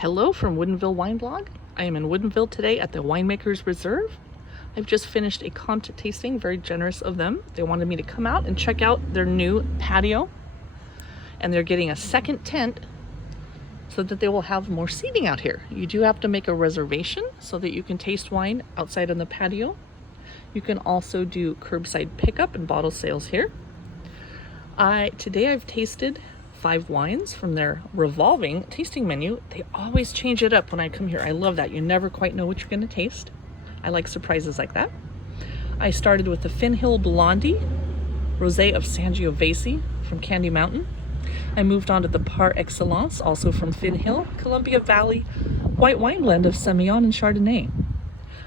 Hello from Woodinville Wine Blog. I am in Woodinville today at the Winemakers Reserve. I've just finished a Comte tasting, very generous of them. They wanted me to come out and check out their new patio, and they're getting a second tent so that they will have more seating out here. You do have to make a reservation so that you can taste wine outside on the patio. You can also do curbside pickup and bottle sales here. Today I've tasted 5 wines from their revolving tasting menu. They always change it up when I come here. I love that. You never quite know what you're going to taste. I like surprises like that. I started with the Finhill Blondie Rosé of Sangiovese from Candy Mountain. I moved on to the Par Excellence, also from Finhill, Columbia Valley white wine blend of Semillon and Chardonnay.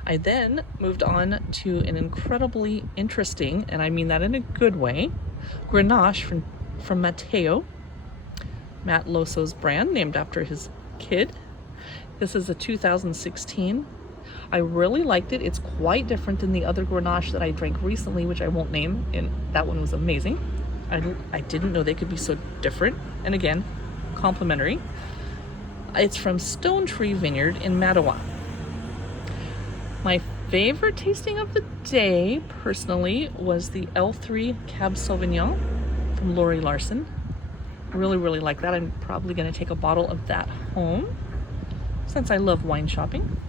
I then moved on to an incredibly interesting, and I mean that in a good way, Grenache from Matteo, Matt Losso's brand, named after his kid. This is a 2016. I really liked it. It's quite different than the other Grenache that I drank recently, which I won't name, and that one was amazing. I didn't know they could be so different, and again, complimentary. It's from Stone Tree Vineyard in Mattawa. My favorite tasting of the day, personally, was the L3 Cab Sauvignon from Lori Larson. I really like that. I'm probably going to take a bottle of that home since I love wine shopping.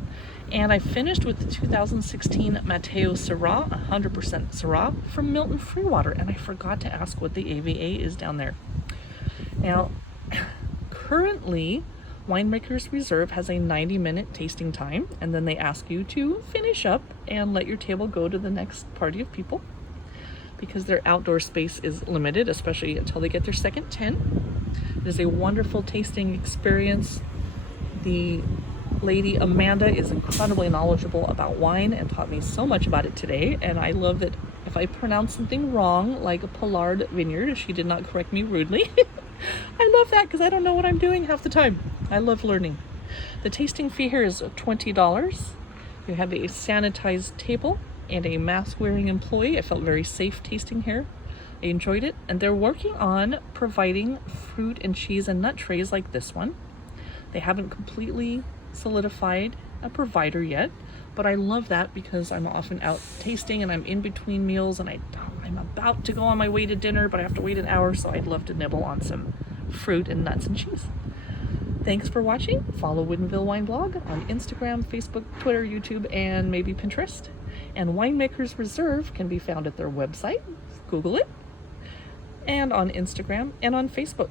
And I finished with the 2016 Matteo Syrah, 100% Syrah from Milton Freewater. And I forgot to ask what the AVA is down there. Now, currently, Winemakers Reserve has a 90-minute tasting time, and then they ask you to finish up and let your table go to the next party of people, because their outdoor space is limited, especially until they get their second tent. It is a wonderful tasting experience. The lady Amanda is incredibly knowledgeable about wine and taught me so much about it today, and I love that if I pronounce something wrong, like a Pollard Vineyard, she did not correct me rudely. I love that because I don't know what I'm doing half the time. I love learning. The tasting fee here is $20. You have a sanitized table and a mask-wearing employee. I felt very safe tasting here. I enjoyed it, and they're working on providing fruit and cheese and nut trays like this one. They haven't completely solidified a provider yet, but I love that because I'm often out tasting and I'm in between meals and I'm about to go on my way to dinner, but I have to wait an hour, so I'd love to nibble on some fruit and nuts and cheese. Thanks for watching. Follow Woodinville Wine Blog on Instagram, Facebook, Twitter, YouTube, and maybe Pinterest. And Winemakers Reserve can be found at their website, Google it, and on Instagram and on Facebook.